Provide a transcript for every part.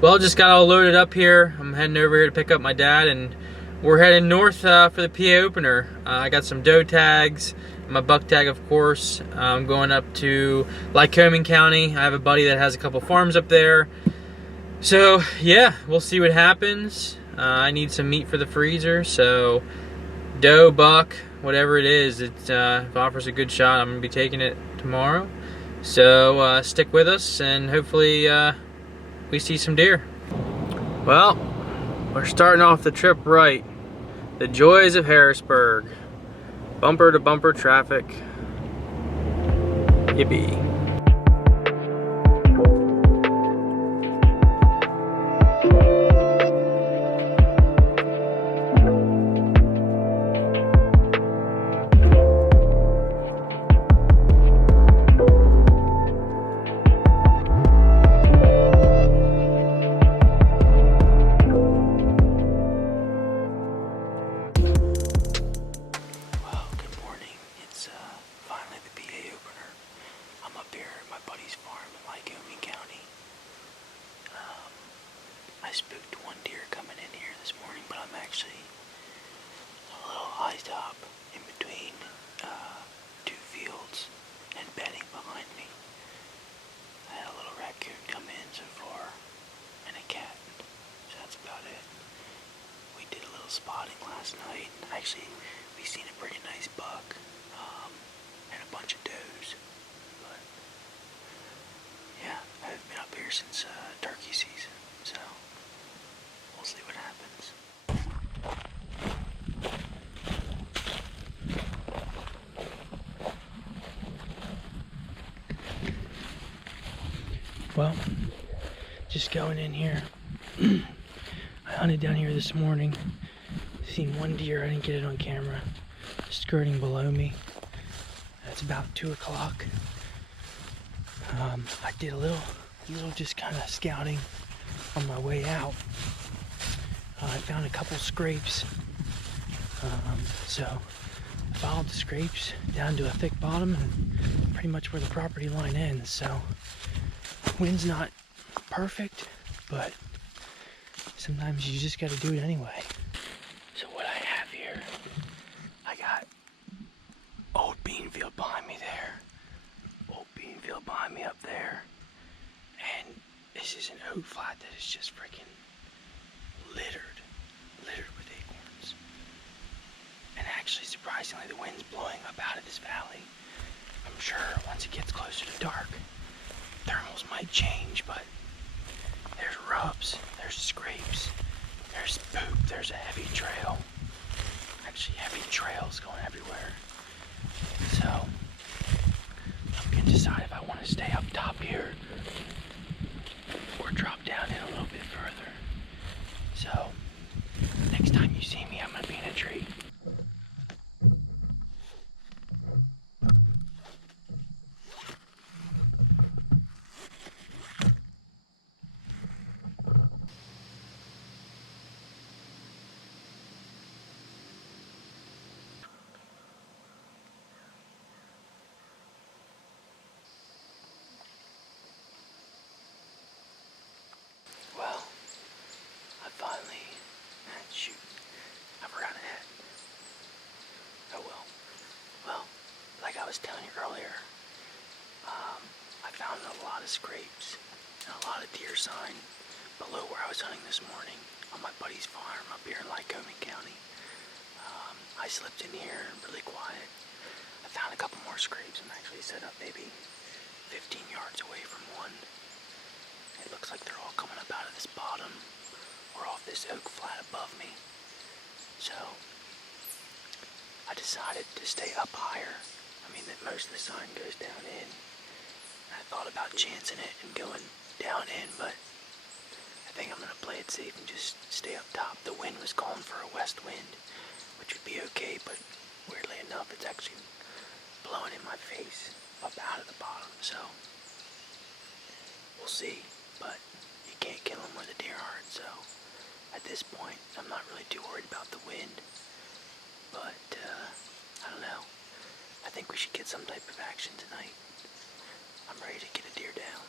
Well, just got all loaded up here. I'm heading over here to pick up my dad, and we're heading north for the PA opener. I got some doe tags, my buck tag, of course. I'm going up to Lycoming County. I have a buddy that has a couple farms up there. So, yeah, we'll see what happens. I need some meat for the freezer, so doe, buck, whatever it is, if it offers a good shot, I'm going to be taking it tomorrow. So, stick with us, and hopefully we see some deer. Well, we're starting off the trip right. The joys of Harrisburg. Bumper to bumper traffic. Yippee. Finally the PA opener. I'm up here at my buddy's farm in Lycoming County. I spooked one deer coming in here this morning, but I'm actually a little high top in between two fields and bedding behind me. I had a little raccoon come in so far and a cat, so that's about it. We did a little spotting last night. Actually, we seen a pretty nice buck. And a bunch of does, but yeah, I haven't been up here since turkey season, so we'll see what happens. Well, just going in here. I hunted down here this morning, seen one deer. I didn't get it on camera, skirting below me. It's about 2 o'clock. I did a little just kind of scouting on my way out. I found a couple scrapes. So I followed the scrapes down to a thick bottom and pretty much where the property line ends. So wind's not perfect, but sometimes you just got to do it anyway. So what I have here, I got old bean field behind me there, old bean field behind me up there, and this is an oat flat that is just freaking littered with acorns. And actually, surprisingly, the wind's blowing up out of this valley. I'm sure once it gets closer to dark, thermals might change, but there's rubs, there's scrapes, there's poop, there's a heavy trail. Actually, heavy trails going everywhere. So, I'm going to decide if I want to stay up top here or drop down in a little bit further. So, next time you see me, I'm going to be in a tree. Well, I finally, shoot, I forgot a hat. Oh well. Well, like I was telling you earlier, I found a lot of scrapes and a lot of deer sign below where I was hunting this morning on my buddy's farm up here in Lycoming County. I slipped in here really quiet. I found a couple more scrapes. I'm actually set up maybe 15 yards away from one. It looks like they're all coming up out of this bottom or off this oak flat above me. So I decided to stay up higher. I mean, that most of the sign goes down in. I thought about chancing it and going down in, but I think I'm going to play it safe and just stay up top. The wind was calling for a west wind, which would be okay, but weirdly enough, it's actually blowing in my face up out of the bottom, so we'll see. But you can't kill them where the deer aren't, so at this point, I'm not really too worried about the wind. But, I don't know. I think we should get some type of action tonight. I'm ready to get a deer down.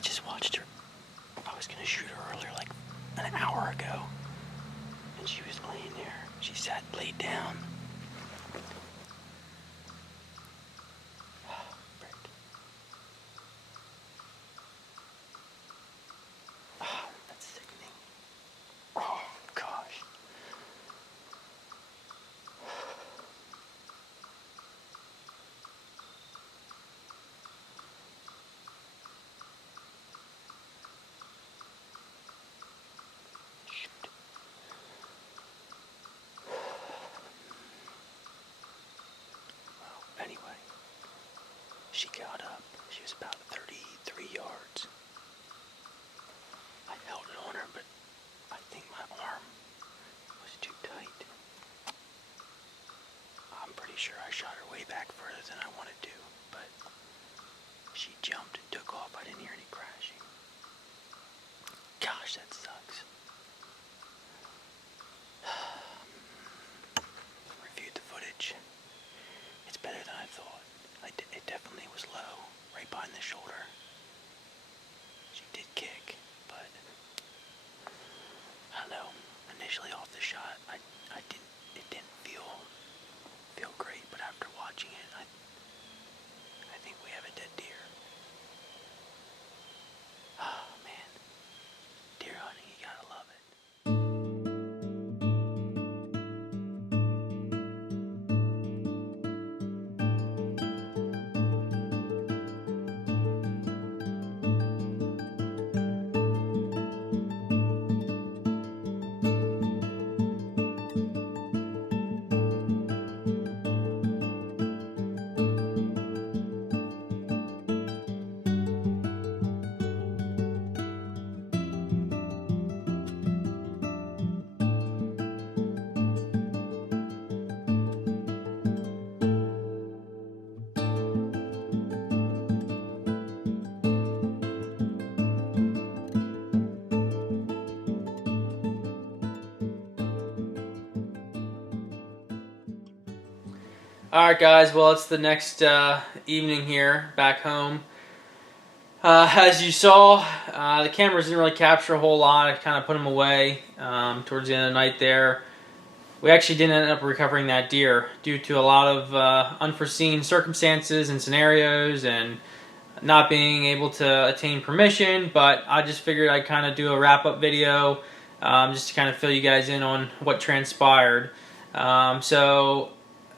I just watched her. I was gonna shoot her earlier, like an hour ago, and she was laying there. She laid down. Frick. Oh, that's sickening. Oh gosh. Anyway, she got up. She was about 33 yards. I held it on her, but I think my arm was too tight. I'm pretty sure I shot her way back further than I wanted to, but she jumped and took off. I didn't hear any crashing. Gosh, that sucks. Reviewed the footage. It's better than I thought. It definitely was low, right behind the shoulder. She did kick, but I don't know. Initially off the shot, it didn't feel great, but after watching it, I think we have a dead deer. Oh man, deer hunting, you gotta love it. Alright guys, well it's the next evening here, back home. As you saw, the cameras didn't really capture a whole lot. I kind of put them away towards the end of the night there. We actually didn't end up recovering that deer due to a lot of unforeseen circumstances and scenarios and not being able to attain permission, but I just figured I'd kind of do a wrap-up video just to kind of fill you guys in on what transpired.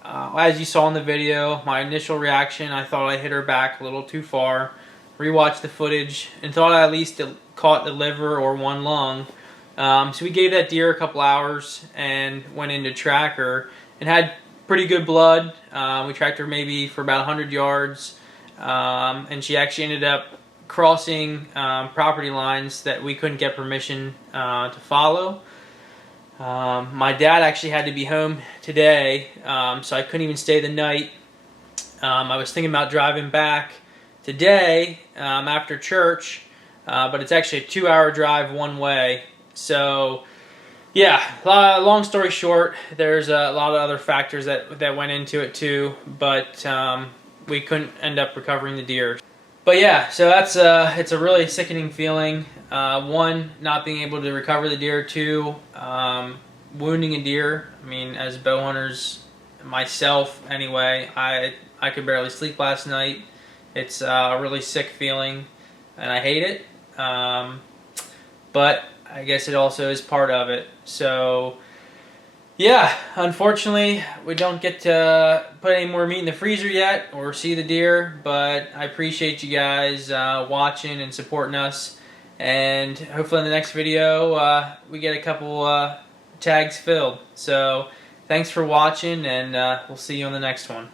As you saw in the video, my initial reaction, I thought I hit her back a little too far. Rewatched the footage and thought I at least caught the liver or one lung. So we gave that deer a couple hours and went in to track her and had pretty good blood. We tracked her maybe for about 100 yards and she actually ended up crossing property lines that we couldn't get permission to follow. My dad actually had to be home today, so I couldn't even stay the night. I was thinking about driving back today after church, but it's actually a 2-hour drive one way. So, yeah, long story short, there's a lot of other factors that went into it too, but we couldn't end up recovering the deer. But yeah, so that's it's a really sickening feeling. One, not being able to recover the deer. Two, wounding a deer. I mean, as bow hunters, myself anyway, I could barely sleep last night. It's a really sick feeling, and I hate it. But I guess it also is part of it. So yeah, unfortunately, we don't get to put any more meat in the freezer yet or see the deer, but I appreciate you guys watching and supporting us. And hopefully in the next video, we get a couple tags filled. So thanks for watching, and we'll see you on the next one.